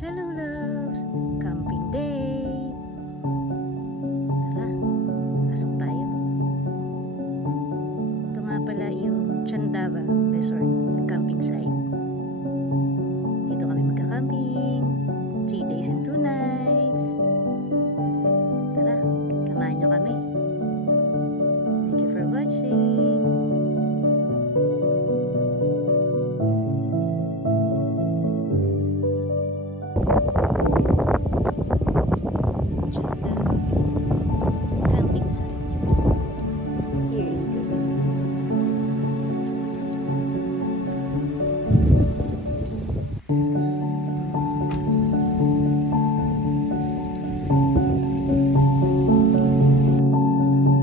Hello loves! Camping day! Tara, pasok tayo. Ito nga pala yung Chandava Resort ng camping site. Dito kami magka-camping. 3 days and 2 nights. Tara, samahan nyo kami. Thank you for watching. Camping site here in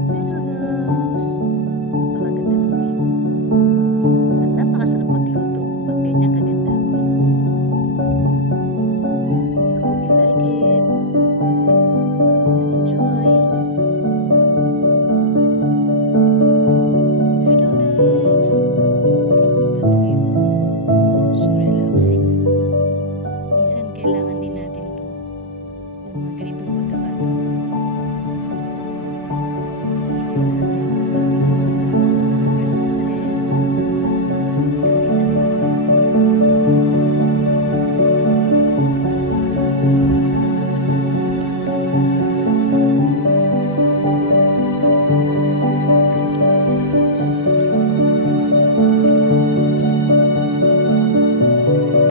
Hello loves! Napakaganda ng view. At napakasarap magluto pag ganyang kaganda ang view. I hope you like it. Let's enjoy. Hello loves! Look at that view. So relaxing. Minsan kailangan din natin to. Yung mga ganitong pagkakataon.